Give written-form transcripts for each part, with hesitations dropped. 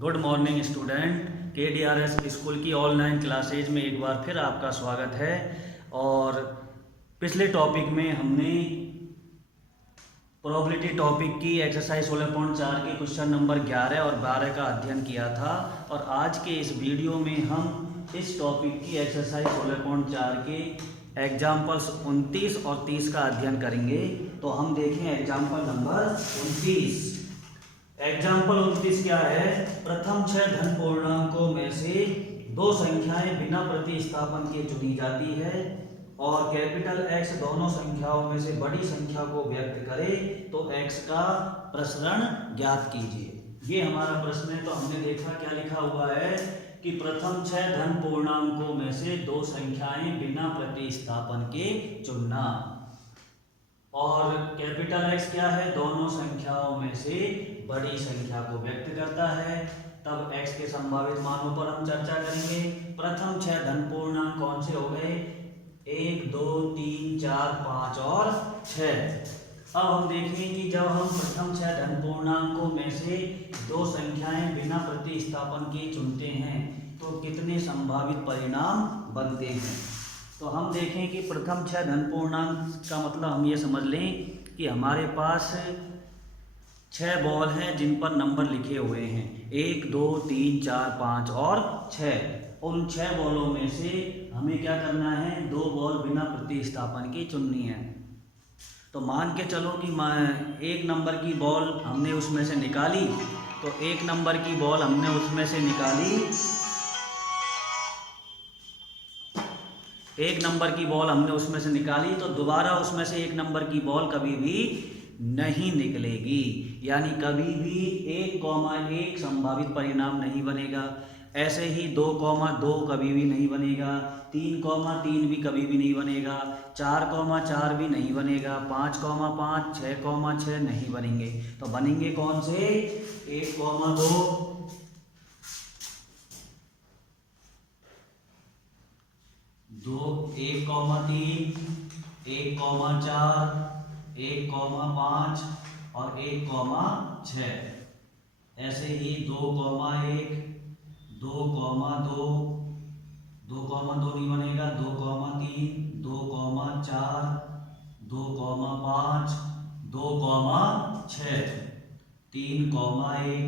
Good morning student. KDRS school की online classes में एक बार फिर आपका स्वागत है। और पिछले टॉपिक में हमने प्रोबेबिलिटी टॉपिक की एक्सरसाइज 16.4 के क्वेश्चन नंबर 11 और 12 का अध्ययन किया था। और आज के इस वीडियो में हम इस टॉपिक की एक्सरसाइज 16.4 के एग्जाम्पल्स 29 और 30 का अध्ययन करेंगे। तो हम देखें एग्जाम्पल नंबर 29। एग्जाम्पल 29 क्या है? प्रथम 6 धन पूर्णांकों में से दो संख्याएं बिना प्रतिस्थापन के चुनी जाती है और कैपिटल X दोनों संख्याओं में से बड़ी संख्या को व्यक्त करे तो X का प्रसरण ज्ञात कीजिए। ये हमारा प्रश्न है। तो हमने देखा क्या लिखा हुआ है कि प्रथम 6 धन पूर्णांकों में से दो संख्याएं बिना प्रतिस्थापन के चुनना, और कैपिटल X क्या है? दोनों संख्याओं में से बड़ी संख्या को व्यक्त करता है। तब X के संभावित मानों पर हम चर्चा करेंगे। प्रथम 6 धन पूर्णांक कौन से हो गए? 1, 2, 3, 4, 5 और 6। अब हम देखें कि जब हम प्रथम 6 धन पूर्णांकों में से दो संख्याएं बिना प्रतिस्थापन के चुनते हैं तो कितने संभावित परिणाम बनते हैं। तो हम देखें कि प्रथम 6 धन पूर्णांक का मतलब हम ये समझ लें कि हमारे पास 6 बॉल हैं जिन पर नंबर लिखे हुए हैं 1, 2, 3, 4, 5 और 6। उन 6 बॉलों में से हमें क्या करना है? 2 बॉल बिना प्रतिस्थापन की चुननी है। तो मान के चलो कि एक नंबर की बॉल हमने उसमें से निकाली, तो एक नंबर की बॉल हमने उसमें से निकाली, एक नंबर की बॉल हमने उसमें से निकाली तो दोबारा उसमें से एक नंबर की बॉल कभी भी नहीं निकलेगी। यानी कभी भी 1,1 संभावित परिणाम नहीं बनेगा। ऐसे ही 2,2 कभी भी नहीं बनेगा, 3,3 भी कभी भी नहीं बनेगा, 4,4 भी नहीं बनेगा, 5,5, 6,6 नहीं बनेंगे। तो बनेंगे कौन से? 1,2, 1,3, 1,4, 1,5 और 1,6। ऐसे ही 2,1, 2,2, 2,2 नहीं बनेगा, 2,3, 2,4, 2,5, 2,6, 3,1,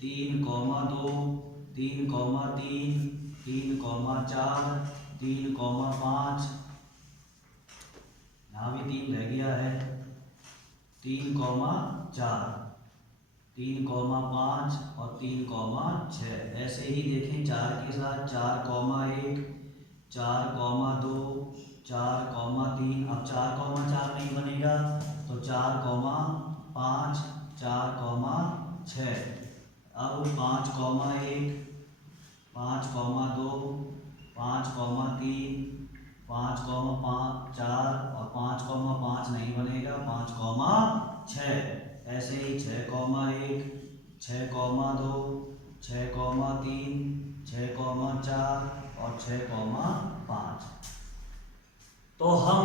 3,2, 3,3, 3,4, 3,5, यहाँ भी 3 रह गया है, 3,4, 3,5 और 3,6। ऐसे ही देखें 4 के साथ 4,1, 4,2, 4,3। अब 4,4 नहीं बनेगा तो 4,5, 4,6। अब 5,1, 5,2, 5,3, 5,5, 4 और 5,5 नहीं बनेगा, 5,6। ऐसे ही 6,1, 6,2, 6,3, 6,4 और 6,5। तो हम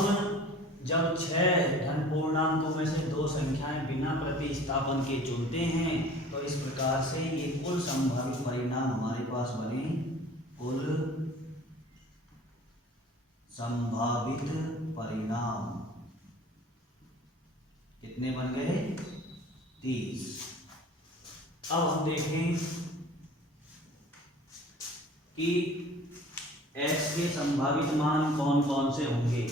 जब 6 धन पूर्णांकों में से दो संख्याएं बिना प्रतिस्थापन के चुनते हैं तो इस प्रकार से ये कुल संभावित परिणाम हमारे पास बने। कुल संभावित परिणाम कितने बन गए? 30। अब हम देखें कि X के संभावित मान कौन कौन से होंगे।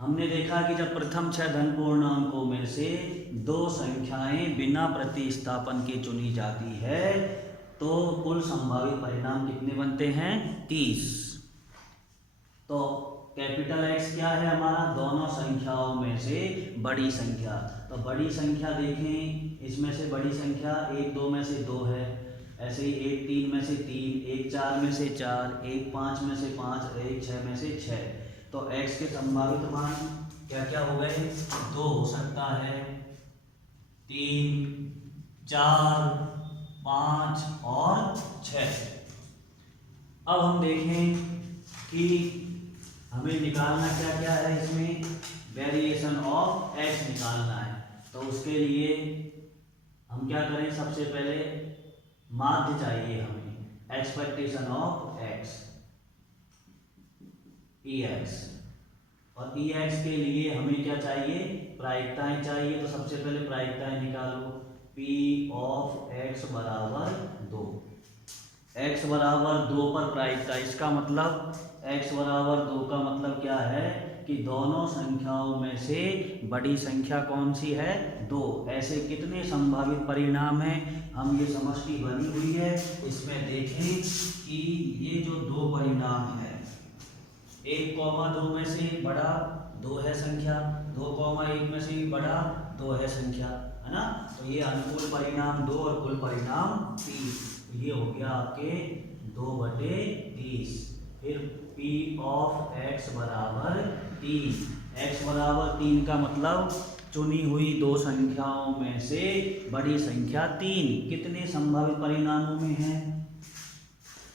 हमने देखा कि जब प्रथम 6 धन पूर्णांकों में से दो संख्याएं बिना प्रतिस्थापन के चुनी जाती है तो कुल संभावित परिणाम कितने बनते हैं? 30। तो कैपिटल X क्या है हमारा? दोनों संख्याओं में से बड़ी संख्या। तो बड़ी संख्या देखें, इसमें से बड़ी संख्या 1, 2 में से 2 है। ऐसे ही 1, 3 में से 3, 1, 4 में से 4, 1, 5 में से 5, 1, 6 में से 6। तो X के संभावित मान क्या क्या हो गए? 2 हो सकता है, 3, 4, 5 और 6। अब हम देखें कि हमें निकालना क्या क्या है। इसमें वेरिएशन ऑफ X निकालना है। तो उसके लिए हम क्या करें? सबसे पहले माध्य चाहिए हमें, expectation of x, E x. और ई एक्स के लिए हमें क्या चाहिए, प्रायिकताएं चाहिए। तो सबसे पहले प्रायिकताएं निकालो, पी ऑफ एक्स बराबर 2, x बराबर 2 पर प्रायिकता, इसका मतलब x बराबर 2 का मतलब क्या है कि दोनों संख्याओं में से बड़ी संख्या कौन सी है, 2। ऐसे कितने संभावित परिणाम हैं, हम ये समष्टि बनी हुई है, इसमें देखें कि ये जो 2 परिणाम है, 1,2 में से बड़ा 2 है संख्या, 2,1 में से बड़ा 2 है संख्या, है ना। तो ये अनुकूल परिणाम 2 और कुल परिणाम 3, ये हो गया आपके 2/30। फिर P ऑफ x बराबर 3, x बराबर 3 का मतलब चुनी हुई 2 संख्याओं में से बड़ी संख्या 3। कितने संभावित परिणामों में है,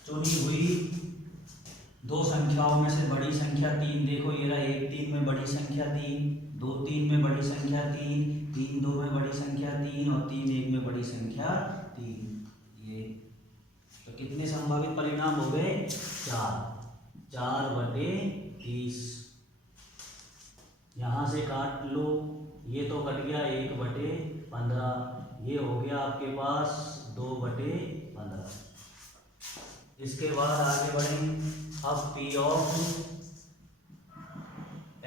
चुनी हुई 2 संख्याओं में से बड़ी संख्या 3। देखो ये रहा, 1 3 में बड़ी संख्या 3, 2 3 में बड़ी संख्या 3, 3 2 में बड़ी संख्या 3 और 3 1 में बड़ी संख्या 3। ये तो कितने संभावित परिणाम हो गए, 4, 4/30। यहाँ से काट लो, ये तो कट गया 1/15, ये हो गया आपके पास 2/15। इसके बाद आगे बढ़ें। अब P ऑफ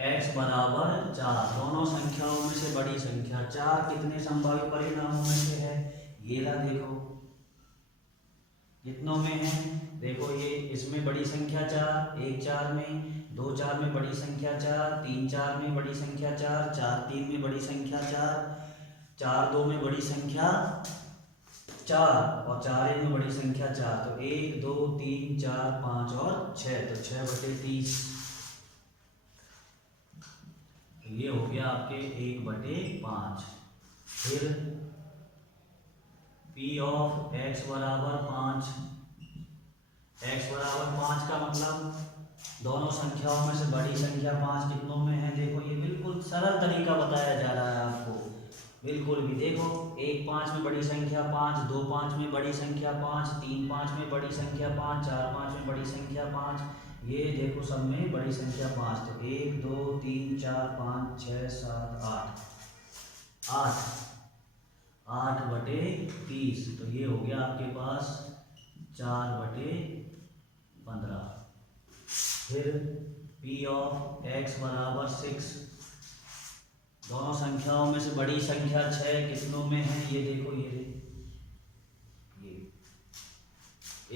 x बराबर 4, दोनों संख्याओं में से बड़ी संख्या 4 कितने संभावित परिणामों में से है, ये रहा, देखो कितनों में है, देखो ये इसमें बड़ी संख्या 4, 1 4 में, 2 4 में बड़ी संख्या 4, 3 4 में बड़ी संख्या 4, 4 3 में बड़ी संख्या 4, 4 2 में बड़ी संख्या 4 और 4 1 में बड़ी संख्या 4। तो 1 2 3 4 5 और 6, तो 6/30। ये हो गया आपके 1/5। फिर P ऑफ x बराबर 5, x बराबर 5 का मतलब दोनों संख्याओं में से बड़ी संख्या 5 कितनों में है, देखो ये बिल्कुल सरल तरीका बताया जा रहा है आपको, बिल्कुल भी। देखो 1 5 में बड़ी संख्या 5, 2 5 में बड़ी संख्या 5, 3 5 में बड़ी संख्या 5, 4 5 में बड़ी संख्या 5, ये देखो सब में बड़ी संख्या 5। तो 1 2 3 4 5 6 7 8, 8/30। तो ये हो गया आपके पास 4/15। फिर P ऑफ x बराबर 6, दोनों संख्याओं में से बड़ी संख्या 6 कितनों में है, ये देखो ये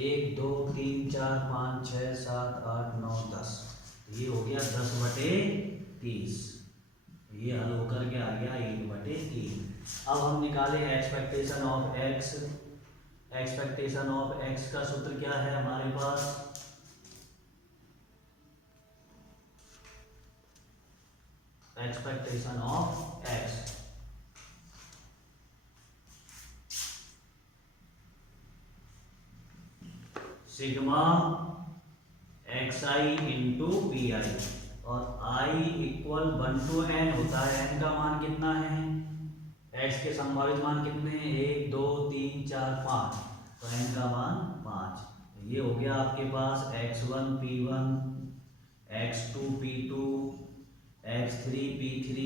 1 2 3 4 5 6 7 8 9 10, ये हो गया 10/30। ये हल होकर के आ गया 1/3। अब हम निकाले expectation of x। Expectation of x का सूत्र क्या है हमारे पास, expectation of x sigma xi into p i, और i इक्वल 1 to n होता है। n का मान कितना है, x के संभावित मान कितने हैं, 1 2 3 4 5, तो n का मान 5। ये हो गया आपके पास x1 p1, x2 p2, x3 p3,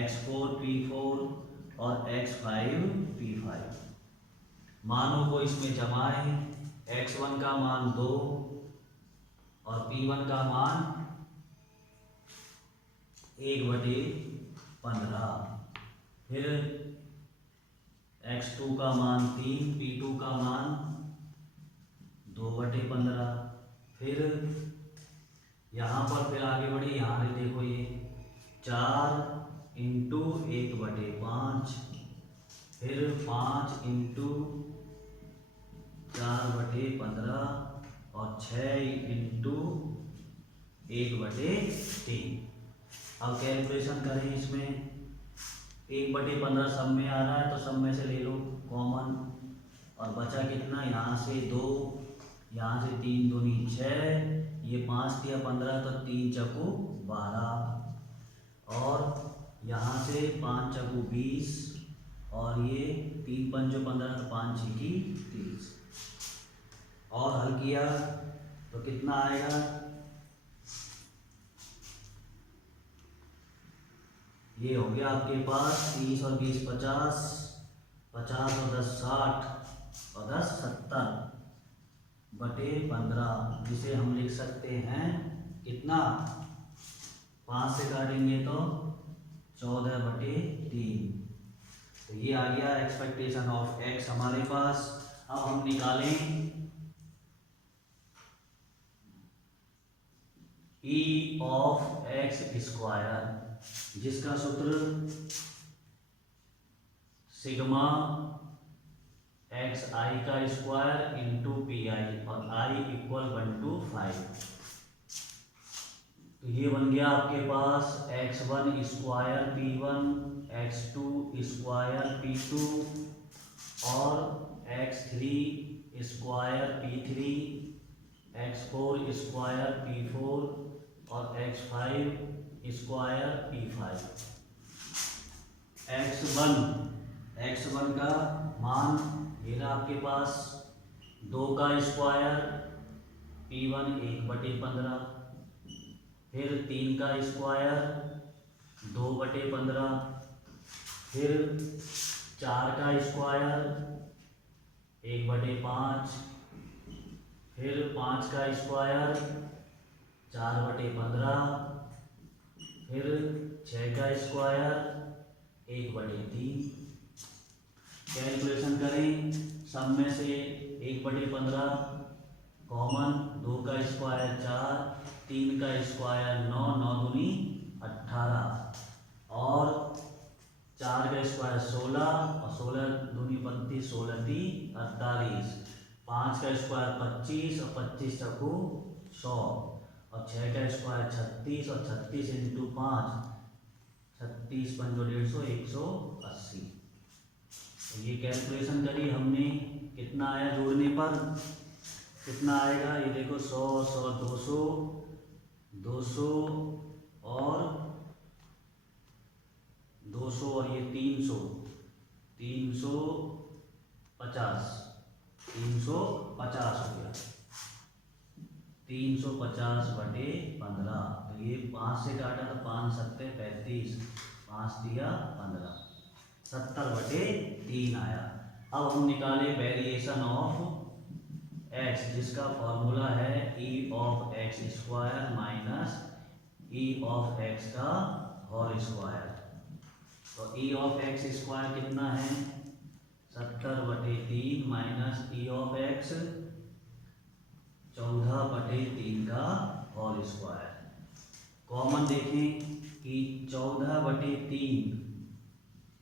x4 p4 और x5 p5। मानों को इसमें जमाएं, x1 का मान 2 और p1 का मान 1/15। फिर x2 का मान 3, p2 का मान 2/15। फिर यहाँ पर फिर आगे बढ़े, यहाँ पे देखो ये 4 इंटू 1/5, फिर 5 इंटू 4/15 और 6 इंटू 1/3। अब कैलकुलेशन करें, इसमें 1/15 सब में आ रहा है तो सब में से ले लो कॉमन, और बचा कितना, यहाँ से 2, यहाँ से 3 दूनी 6, ये 5 दिया 15, तो 3 चकू 12, और यहाँ से 5 चकू 20 और ये 3 पंजो 15 तो 5 छीकी 30 और हल किया तो कितना आएगा, ये हो गया आपके पास 30 और 20 50, 50 और 10 60 और 10 70 बटे 15, जिसे हम लिख सकते हैं कितना, 5 से काटेंगे तो 14 बटे 3। तो ये आ गया एक्सपेक्टेशन ऑफ एक्स हमारे पास। अब हम निकालें ई ऑफ एक्स स्क्वायर, जिसका सूत्र सिग्मा एक्स आई का स्क्वायर इंटू पी आई, और आई इक्वल 1/5। तो ये बन गया आपके पास x1 square p1, x2 square p2 और x3 square p3, x4 square p4 और x5 स्क्वायर p5। x1 का मान ये रहा आपके पास 2 का स्क्वायर p1 1/15, फिर 3 का स्क्वायर 2/15, फिर 4 का स्क्वायर 1/5, फिर 5 का स्क्वायर 4/15, फिर 6 का स्क्वायर 1/3। कैलकुलेशन करें, सब में से 1/15 कॉमन, 2 का स्क्वायर 4, 3 का स्क्वायर 9, 9 दूनी 18 और 4 का स्क्वायर 16 और 16 दूनी 32, 16 × 3 = 48, 5 का स्क्वायर 25 और 25 चौको 100 और 6 का स्क्वायर 36 और 36 × 5 36 पंजो 150 180। तो ये कैलकुलेशन करी हमने, कितना आया जोड़ने पर, कितना आएगा ये देखो 100 100 200 200 और 200 और ये 300 350 350 हो गया, 350/15। तो ये 5 से काटा तो 5 7 35, 5 दिया 15, 70/3 आया। अब हम निकाले वेरिएशन ऑफ एक्स, जिसका फॉर्मूला है ई of x square minus E of x का होल स्क्वायर। तो ई ऑफ एक्स स्क्वायर कितना है, 70/3 माइनस ई ऑफ एक्स 14/3 का होल स्क्वायर। कॉमन देखें कि 14/3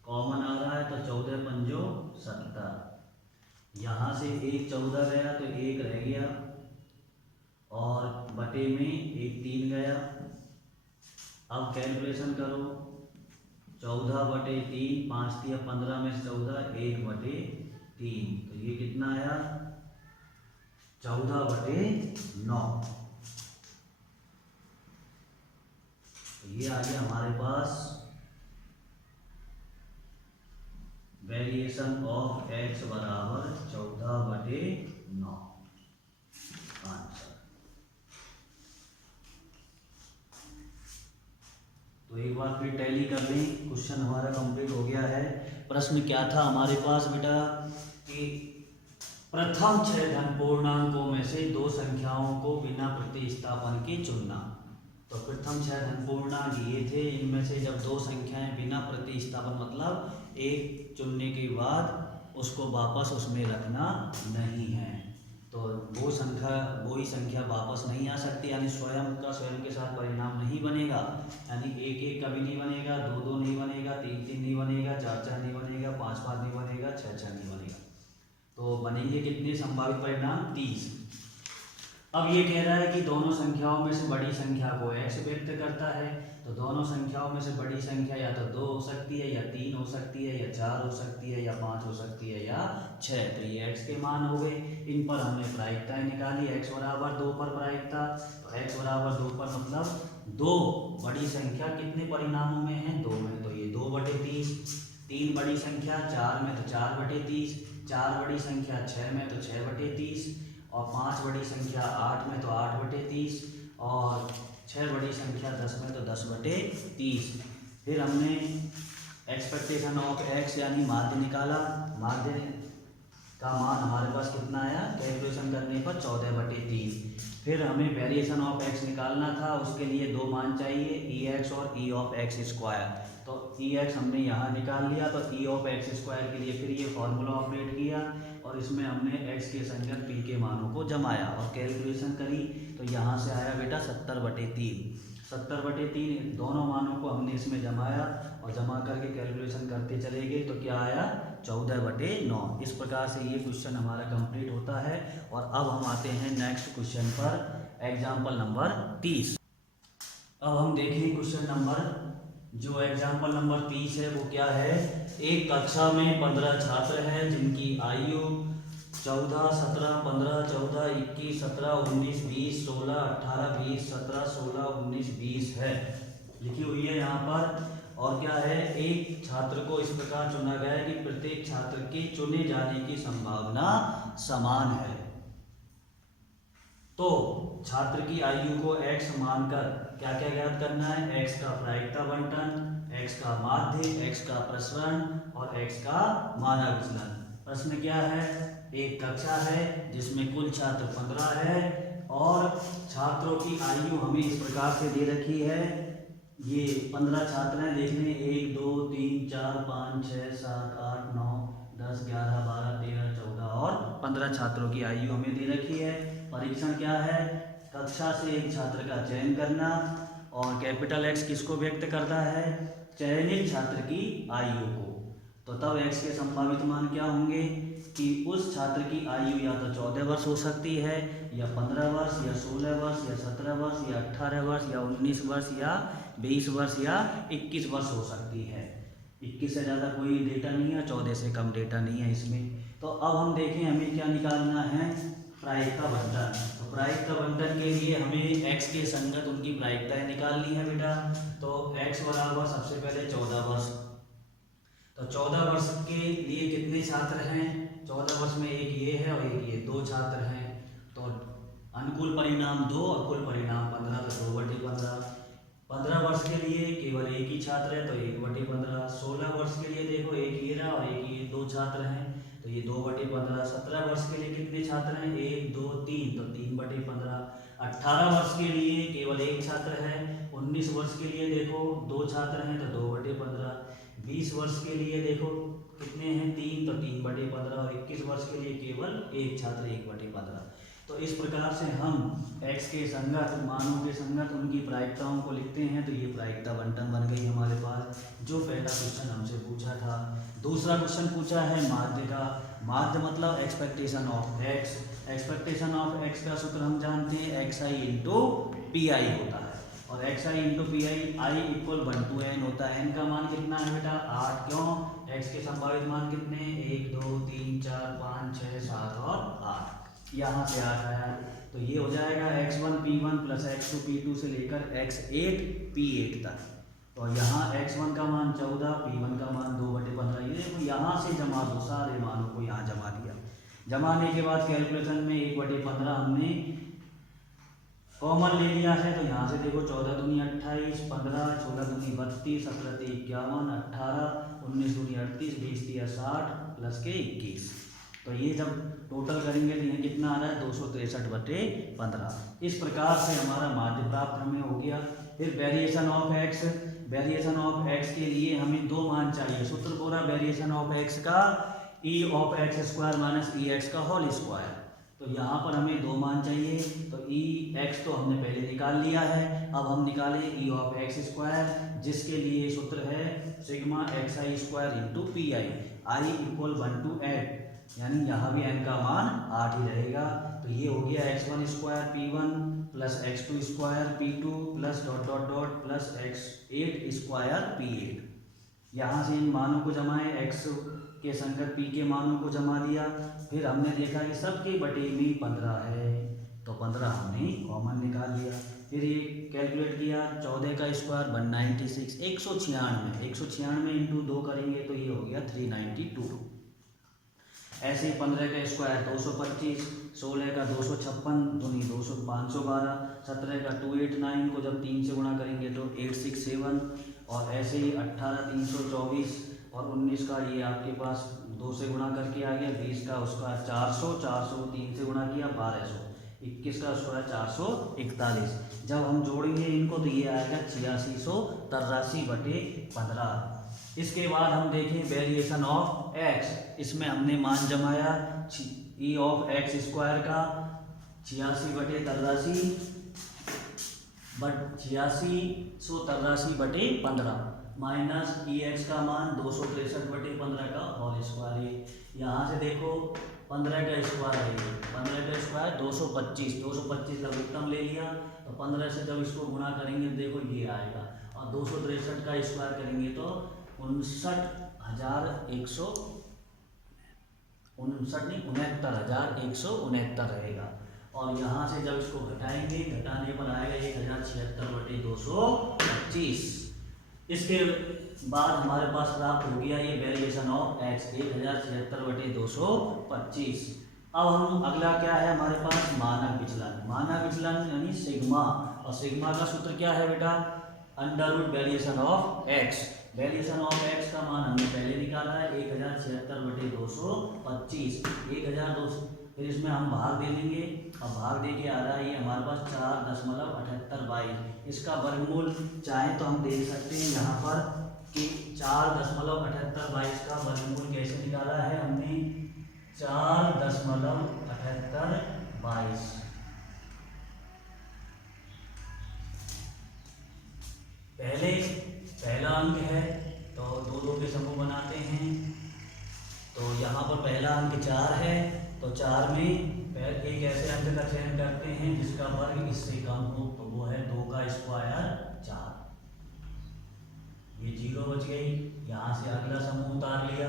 कॉमन आ रहा है तो 14 पंजो 70, यहाँ से एक 14 गया तो एक रह गया और बटे में एक 3 गया। अब कैलकुलेशन करो, 14/3 5 दिया 15 में से 14 1/3, तो ये कितना आया 14/9। तो ये आ गया हमारे पास वेरिएशन ऑफ एक्स बराबर 14/9 आंसर। तो एक बार फिर टैली कर लें, क्वेश्चन हमारा कंप्लीट हो गया है। प्रश्न क्या था हमारे पास बेटा कि प्रथम 6 धन पूर्णांकों में से 2 संख्याओं को बिना प्रतिस्थापन के चुनना। तो प्रथम 6 धन पूर्णांक ये थे, इनमें से जब 2 संख्याएं बिना प्रतिस्थापन मतलब एक चुनने के बाद उसको वापस उसमें रखना नहीं है, तो वो ही संख्या वापस नहीं आ सकती, यानी स्वयं के साथ परिणाम नहीं बनेगा, यानी 1 1 कभी नहीं बनेगा, 2 2 नहीं बनेगा, 3 3 नहीं बनेगा, 4 4 नहीं बनेगा, 5 5 नहीं बनेगा, 6 6 नहीं बनेगा। तो बनेंगे कितने संभावित परिणाम 30। अब ये कह रहा है कि दोनों संख्याओं में से बड़ी संख्या को x व्यक्त करता है, तो दोनों संख्याओं में से बड़ी संख्या या तो 2 हो सकती है या 3 हो सकती है या 4 हो सकती है या 5 हो सकती है या 6। तो ये x के मान हो गए, इन पर हमने प्रायिकताएं निकाली। x बराबर 2 पर प्रायिकता, तो x बराबर 2 पर मतलब 2 बड़ी संख्या कितने परिणामों में है 2 में, तो ये 2/30 3 बड़ी संख्या 4 में तो 4/30, 4 बड़ी संख्या 6 में तो 6/30 और 5 बड़ी संख्या 8 में तो 8/30 और 6 बड़ी संख्या 10 में तो 10/30। फिर हमने एक्सपेक्टेशन ऑफ एक्स यानी माध्य निकाला। माध्य का मान हमारे पास कितना आया कैलकुलेशन करने पर 14/3। फिर हमें वेरिएशन ऑफ एक्स निकालना था, उसके लिए दो मान चाहिए ई एक्स और ई ऑफ एक्स स्क्वायर। तो ई एक्स हमने यहाँ निकाल लिया, तो ई ऑफ एक्स स्क्वायर के लिए फिर ये फॉर्मूला ऑपरेट किया और इसमें हमने एक्स के संगत पी के मानों को जमाया और कैलकुलेशन करी। तो यहाँ से आया बेटा 70/3। 70/3 दोनों मानों को हमने इसमें जमाया और जमा करके कैलकुलेशन करते चले गए तो क्या आया 14/9। इस प्रकार से ये क्वेश्चन हमारा कंप्लीट होता है। और अब हम आते हैं नेक्स्ट क्वेश्चन पर, एग्जाम्पल नंबर 30। अब हम देखें क्वेश्चन नंबर, जो एग्जाम्पल नंबर 30 है वो क्या है। एक कक्षा में 15 छात्र हैं जिनकी आयु 14, 17, 15, 14, 21, 17, 19, 20, 16, 18, 20, 17, 16, 19, 20 है, लिखी हुई है यहाँ पर। और क्या है, एक छात्र को इस प्रकार चुना गया है कि प्रत्येक छात्र के चुने जाने की संभावना समान है। तो छात्र की आयु को x मानकर क्या क्या ज्ञात करना है, x का प्रायिकता बंटन, x का माध्य, x का प्रसरण और x का मानक विचलन। प्रश्न क्या है, एक कक्षा है जिसमें कुल छात्र 15 है और छात्रों की आयु हमें इस प्रकार से दे रखी है। ये 15 छात्र हैं, देख लें 1 2 3 4 5 6 7 8 9 10 11 12 13 14 और 15 छात्रों की आयु हमें दे रखी है। परीक्षण क्या है, कक्षा से एक छात्र का चयन करना और कैपिटल एक्स किसको व्यक्त करता है, चयनित छात्र की आयु को। तो तब एक्स के संभावित मान क्या होंगे कि उस छात्र की आयु या तो 14 वर्ष हो सकती है या 15 वर्ष या 16 वर्ष या 17 वर्ष या 18 वर्ष या 19 वर्ष या 20 वर्ष या 21 वर्ष हो सकती है। 21 से ज़्यादा कोई डेटा नहीं है, 14 से कम डेटा नहीं है इसमें। तो अब हम देखें हमें क्या निकालना है, प्रायिकता बंटन। तो प्रायिकता बंटन के लिए हमें x के संगत उनकी प्रायिकताएं निकालनी है बेटा। तो x बराबर सबसे पहले 14 वर्ष। तो 14 वर्ष के लिए कितने छात्र हैं, 14 वर्ष में एक ये है और एक ये, 2 छात्र हैं। तो अनुकूल परिणाम 2 और कुल परिणाम 15, तो 2/15। 15 वर्ष के लिए केवल एक ही छात्र है तो 1/15। 16 वर्ष के लिए देखो एक ये रहा और एक ये, 2 छात्र हैं तो ये 2/15। 17 वर्ष के लिए कितने छात्र हैं, 1 2 3, तो 3/15। 18 वर्ष के लिए केवल एक छात्र है। 19 वर्ष के लिए देखो 2 छात्र हैं तो 2/15। 20 वर्ष के लिए देखो कितने हैं, 3, तो 3/15 और 21 वर्ष के लिए केवल एक छात्र, 1/15। तो इस प्रकार से हम x के संगत मानों के संगत उनकी प्रायिकताओं को लिखते हैं। तो ये प्रायिकता बंटन बन गई हमारे पास, जो पहला क्वेश्चन हमसे पूछा था। दूसरा क्वेश्चन पूछा है माध्य का। माध्य मतलब expectation of x। Expectation of x का सूत्र हम जानते हैं xi इंटू पी आई होता है और xi into p I, i equal 1 to n होता है। n का मान कितना है बेटा 8, क्यों, x के संभावित मान कितने हैं 1 2 3 4 5 6 7 और 8, यहाँ से 8 आया। तो ये हो जाएगा x1 p1 plus x2 p2 से लेकर x8 p8 तक। तो यहाँ x1 का मान 14, p1 का मान 2/15। ये देखो यहाँ से जमा दो, सारे मानों को यहाँ जमा दिया। जमाने के बाद कैलकुलेशन में 1/15 हमने कॉमन ले लिया है। तो यहाँ से देखो 14 दूनी 28, 15, 16 दूनी 32, 17 × 51, 18, 19 दूनी 38, 20 × 60 प्लस के 21। तो ये जब टोटल करेंगे तो ये कितना आ रहा है 263/15। इस प्रकार से हमारा माध्य प्राप्त हमें हो गया। फिर variation of x. Variation of x के लिए हमें दो मान चाहिए। सूत्र पूरा वेरिएशन ऑफ एक्स का ई of x square minus E x का होल स्क्वायर। तो यहाँ पर हमें दो मान चाहिए। तो ई एक्स तो हमने पहले निकाल लिया है, अब हम निकालें ई ऑफ एक्स स्क्वायर, जिसके लिए सूत्र है sigma x I square into p I. I equal 1 to 8, यानी यहाँ भी n का मान 8 ही रहेगा। तो ये हो गया x1 square p1 plus x2 square p2 plus dot dot dot plus x8 square p8। यहाँ से इन मानों को जमाए, x के संगत p के मानों को जमा दिया। फिर हमने देखा कि सबके बटे में 15 है, तो 15 हमने कॉमन निकाल लिया। फिर ये कैलकुलेट किया, 14 का स्क्वायर 196, 196 इंटू 2 करेंगे तो ये हो गया 392। ऐसे ही 15 का स्क्वायर 225, 16 का 256 दूनी 200 512, 17 का 289 को जब 3 से गुणा करेंगे तो 867, और ऐसे ही 18 324 और 19 का ये आपके पास 2 से गुणा करके आ गया, 20 का उसका 400, 400 को 3 से गुणा किया 1200, 21 का स्क्वायर 441। जब हम जोड़ेंगे इनको तो ये आएगा 8683/15। इसके बाद हम देखें वेरिएशन ऑफ एक्स, इसमें हमने मान जमाया ई ऑफ एक्स स्क्वायर का 8683/15 माइनस ई एक्स का मान 263/15 का होल स्क्वायर। यहाँ से देखो 15 का स्क्वायर है, 15 का स्क्वायर 225, 225 लघुत्तम ले लिया तो 15 से जब इसको गुणा करेंगे देखो ये आएगा, और 263 का स्क्वायर करेंगे तो 69,169 रहेगा। और यहाँ से जब इसको घटाएंगे, घटाने पर आएगा 1076/225। इसके बाद हमारे पास प्राप्त हो गया ये वेरिएशन ऑफ एक्स 1076/225। अब हम अगला क्या है हमारे पास, मानक विचलन। मानक विचलन यानी सिग्मा, और सिग्मा का सूत्र क्या है बेटा, under variation of x. Variation of x का मान हमने पहले निकाला है 1076/225, 1200। फिर इसमें हम भाग दे देंगे, अब भाग दे के आ रहा है ये हमारे पास 4.7822। इसका वर्गमूल चाहे तो हम देख सकते हैं यहाँ पर कि 4.7822 का वर्गमूल कैसे निकाला है हमने, 4.7822। पहला अंक है तो दो दो के समूह बनाते हैं, तो यहाँ पर पहला अंक 4 है तो 4 में एक ऐसे अंक का चयन करते हैं जिसका वर्ग इससे कम हो, तो वो है 2 का स्क्वायर 4। ये 0 बच गई, यहाँ से अगला समूह उतार लिया,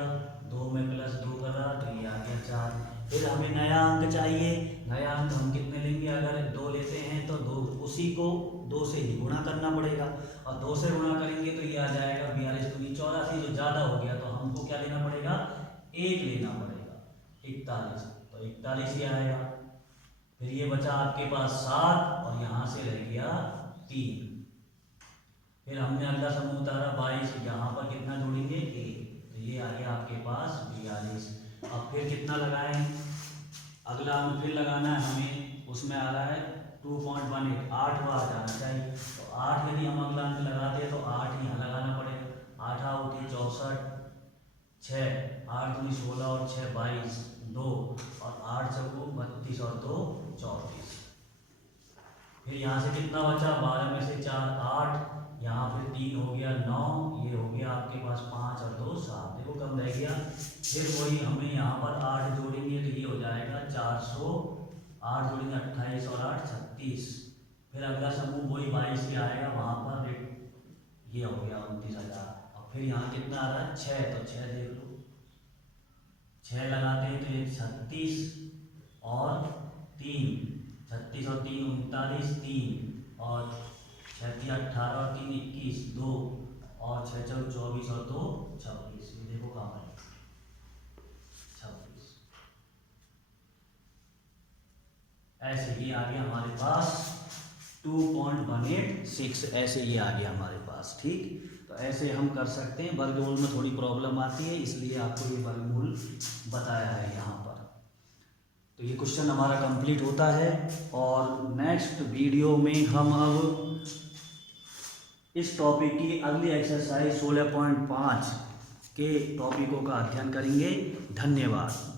2 में +2 करा तो ये आ गया 4। फिर हमें नया अंक चाहिए, नया अंक हम कितने लेंगे, अगर 2 लेते हैं तो 2 उसी को 2 से ही गुणा करना पड़ेगा, और 2 से गुणा करेंगे तो ये आ जाएगा 42 दूनी 84, जो ज़्यादा हो गया तो हमको क्या लेना पड़ेगा, 1 लेना पड़ेगा, 41, तो 41 ही आएगा। फिर ये बचा आपके पास 7 और यहाँ से रह गया 3। फिर हमने अगला समूह उतारा 22, यहाँ पर कितना जोड़ेंगे 1, तो ये आ गया आपके पास 42। अब फिर कितना लगाएं, अगला अंक फिर लगाना है हमें, उसमें आ रहा है 2.18, 8 बार जाना चाहिए, तो 8 यदि हम अगला अंक लगाते हैं तो 8 यहाँ लगाना पड़ेगा, 8 होती 64, 6, 8 दूनी 16 और 6 22, 2 और 8 चौको 32 और 2 34। फिर यहाँ से कितना बचा, 12 में से 4 8, यहाँ फिर 3 हो गया 9, ये हो गया आपके पास 5 और 2 7, देखो कम रह गया। फिर वही हमें यहाँ पर 8 जोड़ेंगे तो ये हो जाएगा 400, 8 जोड़ेंगे 28 और 8 36। फिर अगला समूह वही 22 ही आएगा, वहाँ पर ये हो गया 29,000। और फिर यहाँ कितना आ रहा है 6, तो 6 देख लो, 6 लगाते हैं तो ये 36 और 3, 36 और 3 39, 3 और 6 18 और 3 21, 2 और 6 24 और 2 26, ये देखो कहाँ है 26। ऐसे ही आ गया हमारे पास 2.186, ऐसे ये आ गया हमारे पास। ठीक, तो ऐसे हम कर सकते हैं। वर्गमूल में थोड़ी प्रॉब्लम आती है, इसलिए आपको ये वर्गमूल बताया है यहाँ पर। तो ये क्वेश्चन हमारा कंप्लीट होता है, और नेक्स्ट वीडियो में हम अब इस टॉपिक की अगली एक्सरसाइज 16.5 के टॉपिकों का अध्ययन करेंगे। धन्यवाद।